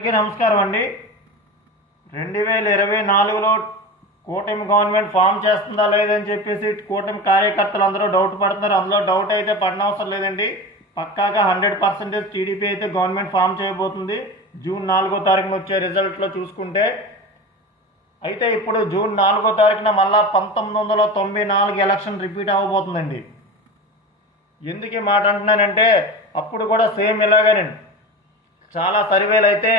అందరికీ నమస్కారం అండి. 2024లో కూటమి గవర్నమెంట్ ఫామ్ చేస్తుందా లేదని చెప్పేసి కూటమి కార్యకర్తలు అందరూ డౌట్ పడుతున్నారు. అందులో డౌట్ అయితే పడనవసరం లేదండి. పక్కాగా 100% టీడీపీ అయితే గవర్నమెంట్ ఫామ్ చేయబోతుంది జూన్ 4వ తారీఖున వచ్చే రిజల్ట్లో చూసుకుంటే. అయితే ఇప్పుడు జూన్ 4వ తారీఖున మళ్ళా 1994 ఎలక్షన్ రిపీట్ అవ్వబోతుందండి. ఎందుకు ఈ మాట అంటున్నానంటే అప్పుడు కూడా సేమ్ ఇలాగేనండి. చాలా సర్వేలు అయితే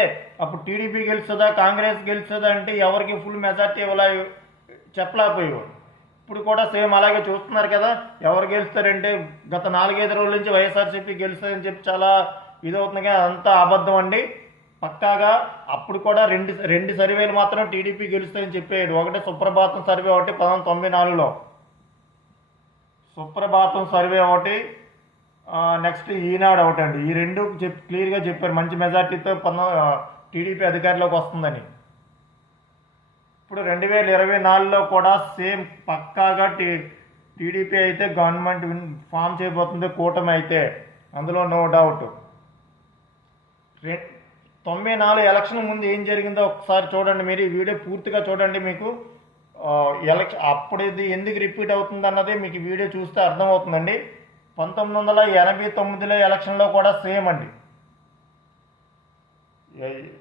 అప్పుడు టీడీపీ గెలుస్తుందా కాంగ్రెస్ గెలుస్తుందా అంటే ఎవరికి ఫుల్ మెజార్టీ ఇవ్వలే, చెప్పలేకపోయేవాడు. ఇప్పుడు కూడా సేమ్ అలాగే చూస్తున్నారు కదా. ఎవరు గెలుస్తారంటే గత 4-5 రోజుల నుంచి వైఎస్ఆర్సీపీ గెలుస్తుందని చెప్పి చాలా ఇదవుతుంది కదా, అదంతా అబద్ధం అండి. పక్కాగా అప్పుడు కూడా రెండు సర్వేలు మాత్రం టీడీపీ గెలుస్తాయని చెప్పాడు. ఒకటి సుప్రభాతం సర్వే, ఒకటి 1994లో సుప్రభాతం సర్వే ఒకటి, నెక్స్ట్ ఈనాడు ఒకటి అండి. ఈ రెండు క్లియర్గా చెప్పారు మంచి మెజార్టీతో టీడీపీ అధికారంలోకి వస్తుందని. ఇప్పుడు 2024లో కూడా సేమ్ పక్కాగా టీడీపీ అయితే గవర్నమెంట్ ఫామ్ చేయబోతుంది కూటమి అయితే, అందులో నో డౌట్. 94 ఎలక్షన్ ముందు ఏం జరిగిందో ఒకసారి చూడండి. మీరు ఈ వీడియో పూర్తిగా చూడండి. మీకు అప్పుడు ఇది ఎందుకు రిపీట్ అవుతుంది అన్నది మీకు వీడియో చూస్తే అర్థమవుతుందండి. 1989లో ఎలక్షన్లో కూడా సేమ్ అండి.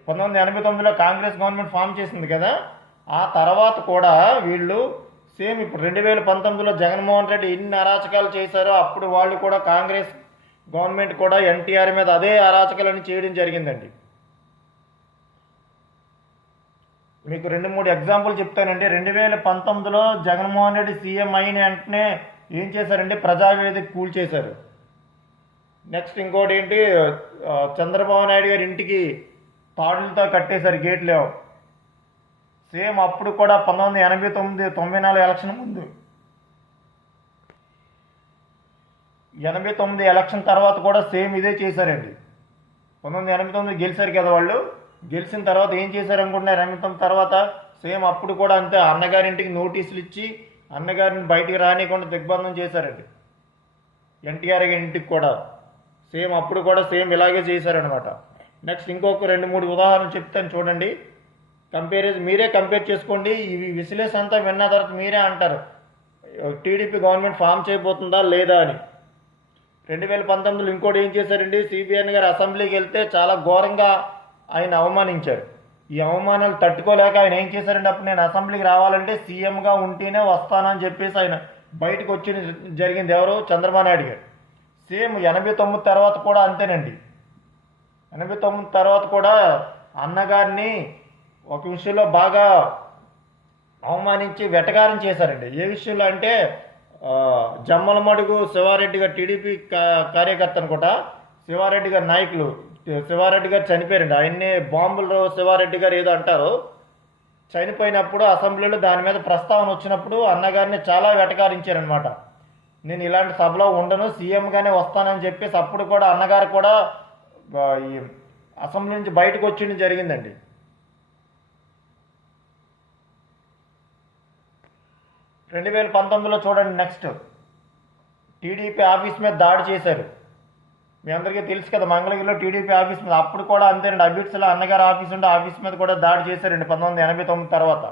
1989లో కాంగ్రెస్ గవర్నమెంట్ ఫామ్ చేసింది కదా, ఆ తర్వాత కూడా వీళ్ళు సేమ్ ఇప్పుడు 2019లో జగన్మోహన్ రెడ్డి ఎన్ని అరాచకాలు చేశారో అప్పుడు వాళ్ళు కూడా కాంగ్రెస్ గవర్నమెంట్ కూడా ఎన్టీఆర్ మీద అదే అరాచకాలని చేయడం జరిగిందండి. మీకు 2-3 ఎగ్జాంపుల్ చెప్తానండి. 2019లో జగన్మోహన్ రెడ్డి సీఎం అయిన వెంటనే ఏం చేశారంటే ప్రజావేదిక కూల్చేశారు. నెక్స్ట్ ఇంకోటి ఏంటి, చంద్రబాబు నాయుడు గారి ఇంటికి తాడులతో కట్టేశారు, గేట్లు లేవు. సేమ్ అప్పుడు కూడా 1989-94 ఎలక్షన్ ముందు, 89 ఎలక్షన్ తర్వాత కూడా సేమ్ ఇదే చేశారండి. 1989 గెలిచారు కదా వాళ్ళు. గెలిచిన తర్వాత ఏం చేశారు అనుకుంటున్నారు? 89 తర్వాత సేమ్ అప్పుడు కూడా అంతే, అన్నగారింటికి నోటీసులు ఇచ్చి అన్నగారిని బయటికి రానియకుండా దిగ్బంధం చేశారండి. ఎన్టీఆర్ గారి ఇంటికి కూడా సేమ్ అప్పుడు కూడా సేమ్ ఇలాగే చేశారనమాట. నెక్స్ట్ ఇంకొక 2-3 ఉదాహరణలు చెప్తాను చూడండి. మీరే కంపేర్ చేసుకోండి. ఈ విశ్లేషణ అంతా విన్న తర్వాత మీరే అంటారు టీడీపీ గవర్నమెంట్ ఫామ్ చేయబోతుందా లేదా అని. 2019లో ఇంకోటి ఏం చేశారండి, సిబిఎన్ గారు అసెంబ్లీకి వెళ్తే చాలా ఘోరంగా ఆయన అవమానించారు. ఈ అవమానాలు తట్టుకోలేక ఆయన ఏం చేశారంటే అప్పుడు నేను అసెంబ్లీకి రావాలంటే సీఎంగా ఉంటేనే వస్తానని చెప్పేసి ఆయన బయటకు వచ్చి జరిగింది. ఎవరు? చంద్రబాబు నాయుడు గారు. సేమ్ 89 తర్వాత కూడా అంతేనండి. 89 తర్వాత కూడా అన్నగారిని ఒక విషయంలో బాగా అవమానించి వెటకారం చేశారండి. ఏ విషయంలో అంటే జమ్మలమడుగు శివారెడ్డి గారు, టీడీపీ కార్యకర్త అనుకుంటా, శివారెడ్డి గారి నాయకులు, శివారెడ్డి గారు చనిపోయారండి. ఆయన్ని బాంబులు శివారెడ్డి గారు ఏదో అంటారు. చనిపోయినప్పుడు అసెంబ్లీలో దాని మీద ప్రస్తావన వచ్చినప్పుడు అన్నగారిని చాలా వెటకారించారనమాట. నేను ఇలాంటి సభలో ఉండను, సీఎంగానే వస్తానని చెప్పేసి అప్పుడు కూడా అన్నగారు కూడా ఈ అసెంబ్లీ నుంచి బయటకు వచ్చి జరిగిందండి. రెండు 2019లో చూడండి. నెక్స్ట్ టీడీపీ ఆఫీస్ మీద దాడి చేశారు. మీ అందరికీ తెలుసు కదా, మంగళగిరిలో టీడీపీ ఆఫీస్ మీద. అప్పుడు కూడా అంతేనండి, అబిడ్స్లో అన్నగారు ఆఫీస్ ఉంటే ఆఫీస్ మీద కూడా దాడి చేశారండి 1989 తర్వాత.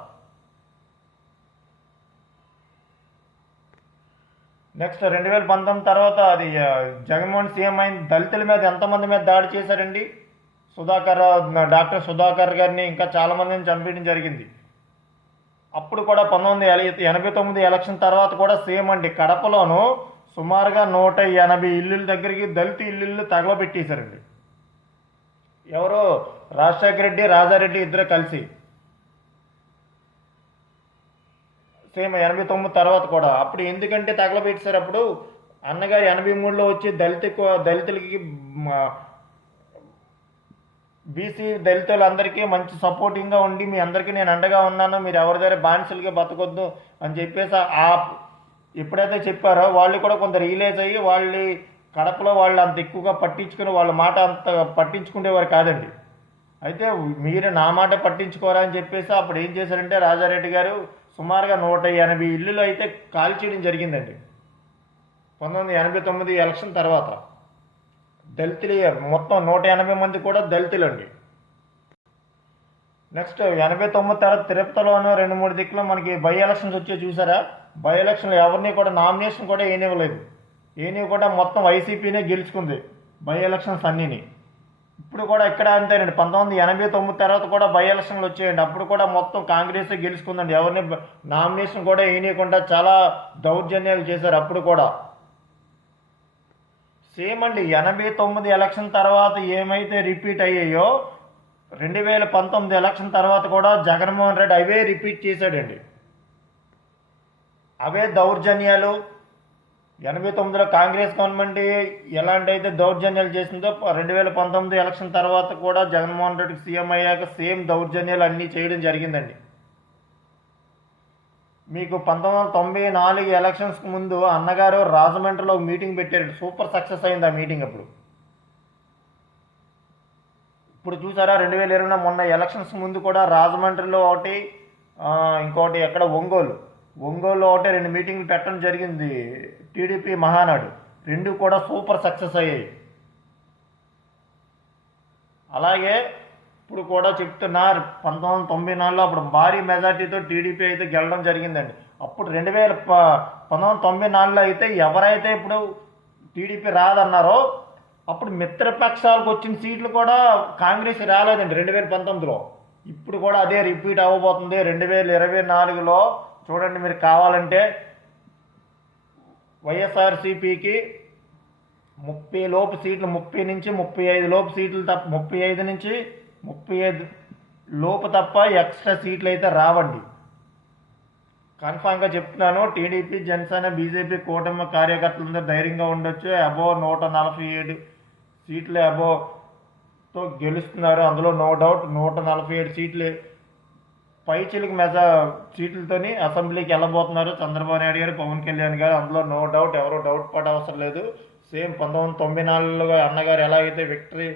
నెక్స్ట్ 2019 తర్వాత అది జగన్మోహన్ సీఎం అయిన దళితుల మీద ఎంతమంది మీద దాడి చేశారండి. డాక్టర్ సుధాకర్ గారిని ఇంకా చాలామందిని చంపేయడం జరిగింది. అప్పుడు కూడా 1989 ఎలక్షన్ తర్వాత కూడా సేమ్ అండి. కడపలోను సుమారుగా 180 ఇల్లుల దగ్గరికి దళిత ఇల్లు తగలబెట్టేశారండి. ఎవరో రాజశేఖర రెడ్డి, రాజారెడ్డి ఇద్దరు కలిసి. సేమ్ 89 తర్వాత కూడా అప్పుడు ఎందుకంటే తగలబెట్టేశారు. అప్పుడు అన్నగారు 83లో వచ్చి దళితులకి బీసీ దళితులందరికీ మంచి సపోర్టింగ్గా ఉండి మీ అందరికీ నేను అండగా ఉన్నాను, మీరు ఎవరి దగ్గర బానిసలుగా బతకొద్దు అని చెప్పేసి ఎప్పుడైతే చెప్పారో వాళ్ళు కూడా కొంత రియలైజ్ అయ్యి వాళ్ళు కడపలో వాళ్ళు అంత ఎక్కువగా పట్టించుకుని వాళ్ళ మాట అంత పట్టించుకునేవారు కాదండి. అయితే మీరు నా మాట పట్టించుకోరా అని చెప్పేసి అప్పుడు ఏం చేశారంటే రాజారెడ్డి గారు సుమారుగా 180 ఇల్లులు అయితే కాల్చేయడం జరిగిందండి 1989 ఎలక్షన్ తర్వాత. దళితులు మొత్తం 180 మంది కూడా దళితులండి. నెక్స్ట్ 89 తర్వాత తిరుపతిలోనూ 2-3 దిక్కులో మనకి బై ఎలక్షన్స్ వచ్చే చూసారా? బై ఎలక్షన్లు ఎవరిని కూడా నామినేషన్ కూడా ఏనివ్వలేదు. కూడా మొత్తం వైసీపీనే గెలుచుకుంది బై ఎలక్షన్స్ అన్నీని. ఇప్పుడు కూడా ఇక్కడ అంతేనండి. 1989 తర్వాత కూడా బై ఎలక్షన్లు వచ్చాయండి. అప్పుడు కూడా మొత్తం కాంగ్రెస్ గెలుచుకుందండి. ఎవరిని నామినేషన్ కూడా వేయకుండా చాలా దౌర్జన్యాలు చేశారు అప్పుడు కూడా. సేమ్ అండి 89 ఎలక్షన్ తర్వాత ఏమైతే రిపీట్ అయ్యాయో 2019 ఎలక్షన్ తర్వాత కూడా జగన్మోహన్ రెడ్డి అవే రిపీట్ చేశాడండి. అవే దౌర్జన్యాలు. 89లో కాంగ్రెస్ గవర్నమెంట్ ఎలాంటి అయితే దౌర్జన్యాలు చేసిందో 2019 ఎలక్షన్ తర్వాత కూడా జగన్మోహన్ రెడ్డికి సీఎం అయ్యాక సేమ్ దౌర్జన్యాలు అన్నీ చేయడం జరిగిందండి. మీకు 1994 ఎలక్షన్స్కి ముందు అన్నగారు రాజమండ్రిలో మీటింగ్ పెట్టారు. సూపర్ సక్సెస్ అయింది ఆ మీటింగ్ అప్పుడు. ఇప్పుడు చూసారా 2020 మొన్న ఎలక్షన్స్ ముందు కూడా రాజమండ్రిలో ఒకటి, ఇంకోటి ఎక్కడ ఒంగోలులో ఒకటి 2 మీటింగ్లు పెట్టడం జరిగింది. టీడీపీ మహానాడు 2 కూడా సూపర్ సక్సెస్ అయ్యాయి. అలాగే ఇప్పుడు కూడా చెప్తున్నారు 1994లో అప్పుడు భారీ మెజార్టీతో టీడీపీ అయితే గెలడం జరిగిందండి. అప్పుడు 1994లో అయితే ఎవరైతే ఇప్పుడు టీడీపీ రాదన్నారో అప్పుడు మిత్రపక్షాలకు వచ్చిన సీట్లు కూడా కాంగ్రెస్ రాలేదండి 2019లో. ఇప్పుడు కూడా అదే రిపీట్ అవ్వబోతుంది 2024లో. చూడండి మీరు కావాలంటే వైఎస్ఆర్సీపీకి 30 లోపు సీట్లు, 30 నుంచి 35 లోపు సీట్లు తప్ప 35 నుంచి 35 లోపు తప్ప ఎక్స్ట్రా సీట్లు అయితే రావండి. కన్ఫామ్గా చెప్తున్నాను. టీడీపీ, జనసేన, బీజేపీ కూటమి కార్యకర్తలందరూ ధైర్యంగా ఉండొచ్చు. అబోవ్ 147 సీట్లు అబోవ్తో గెలుస్తున్నారు. అందులో నో డౌట్ 147 సీట్లు పైచిలకు సీట్లతోని అసెంబ్లీకి వెళ్ళబోతున్నారు చంద్రబాబు నాయుడు గారు, పవన్ కళ్యాణ్ గారు. అందులో నో డౌట్, ఎవరో డౌట్ పడే అవసరం లేదు. సేమ్ 1994లో అన్నగారు ఎలా అయితే విక్టరీ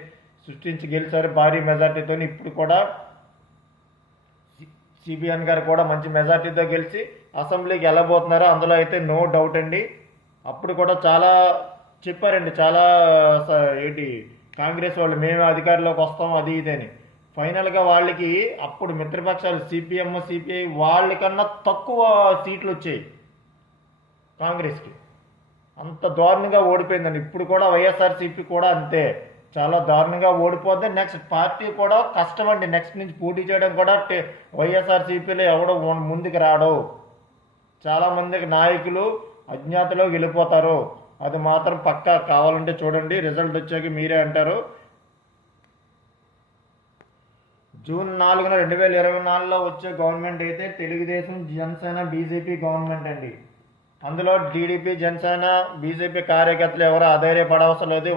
సృష్టించి గెలిచారు భారీ మెజార్టీతో, ఇప్పుడు కూడా సిబిఎన్ గారు కూడా మంచి మెజార్టీతో గెలిచి అసెంబ్లీకి వెళ్ళబోతున్నారు. అందులో అయితే నో డౌట్ అండి. అప్పుడు కూడా చాలా చెప్పారండి, చాలా కాంగ్రెస్ వాళ్ళు మేమే అధికారంలోకి వస్తాం అది ఇదని. ఫైనల్గా వాళ్ళకి అప్పుడు మిత్రపక్షాలు సిపిఎం, సిపిఐ వాళ్ళకన్నా తక్కువ సీట్లు వచ్చాయి కాంగ్రెస్కి. అంత దారుణంగా ఓడిపోయిందండి. ఇప్పుడు కూడా వైఎస్ఆర్సీపీ కూడా అంతే, చాలా దారుణంగా ఓడిపోద్ది. నెక్స్ట్ పార్టీ కూడా కష్టం అండి. నెక్స్ట్ నుంచి పోటీ చేయడం కూడా వైఎస్ఆర్సీపీలో ఎవడో ముందుకు రాడు. చాలామందికి నాయకులు అజ్ఞాతలో వెళ్ళిపోతారు. అది మాత్రం పక్కా. కావాలంటే చూడండి, రిజల్ట్ వచ్చాక మీరే అంటారు. జూన్ 4న 2024లో వచ్చే గవర్నమెంట్ అయితే తెలుగుదేశం, జనసేన, బీజేపీ గవర్నమెంట్ అండి. అందులో టీడీపీ, జనసేన, బీజేపీ కార్యకర్తలు ఎవరు అధైర్యపడవసరం లేదు.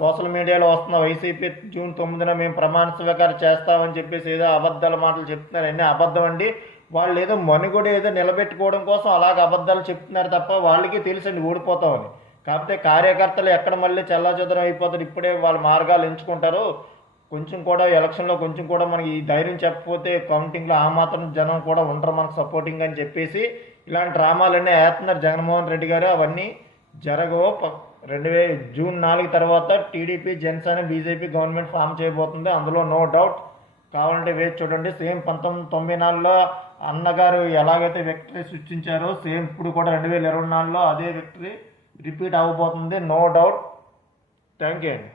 సోషల్ మీడియాలో వస్తున్న వైసీపీ జూన్ 9న మేము ప్రమాణ స్వీకారం చేస్తామని చెప్పేసి ఏదో అబద్ధాల మాటలు చెప్తున్నారు. అన్నీ అబద్ధం అండి. వాళ్ళు ఏదో మనుగడ ఏదో నిలబెట్టుకోవడం కోసం అలాగ అబద్ధాలు చెప్తున్నారు తప్ప వాళ్ళకి తెలుసండి ఓడిపోతామని. కాకపోతే కార్యకర్తలు ఎక్కడ మళ్ళీ చెల్లాచెదరం అయిపోతారు. ఇప్పుడే వాళ్ళ మార్గాలు ఎంచుకుంటారు. కొంచెం కూడా ఎలక్షన్లో కొంచెం కూడా మనకి ఈ ధైర్యం చెప్పకపోతే కౌంటింగ్లో ఆ మాత్రం జనం కూడా ఉండరు మనకు సపోర్టింగ్ అని చెప్పేసి ఇలాంటి డ్రామాలన్నీ వేస్తున్నారు జగన్మోహన్ రెడ్డి గారు. అవన్నీ జరగవు. జూన్ 4 తర్వాత TDP, Janasena, BJP government form చేయబోతుంది. అందులో నో డౌట్. కావాలంటే వేచి చూడండి. సేమ్ 1994లో అన్నగారు ఎలాగైతే విక్టరీ సృష్టించారో సేమ్ ఇప్పుడు కూడా 2024లో అదే విక్టరీ రిపీట్ అవ్వబోతుంది. No doubt. థ్యాంక్ యూ అండి.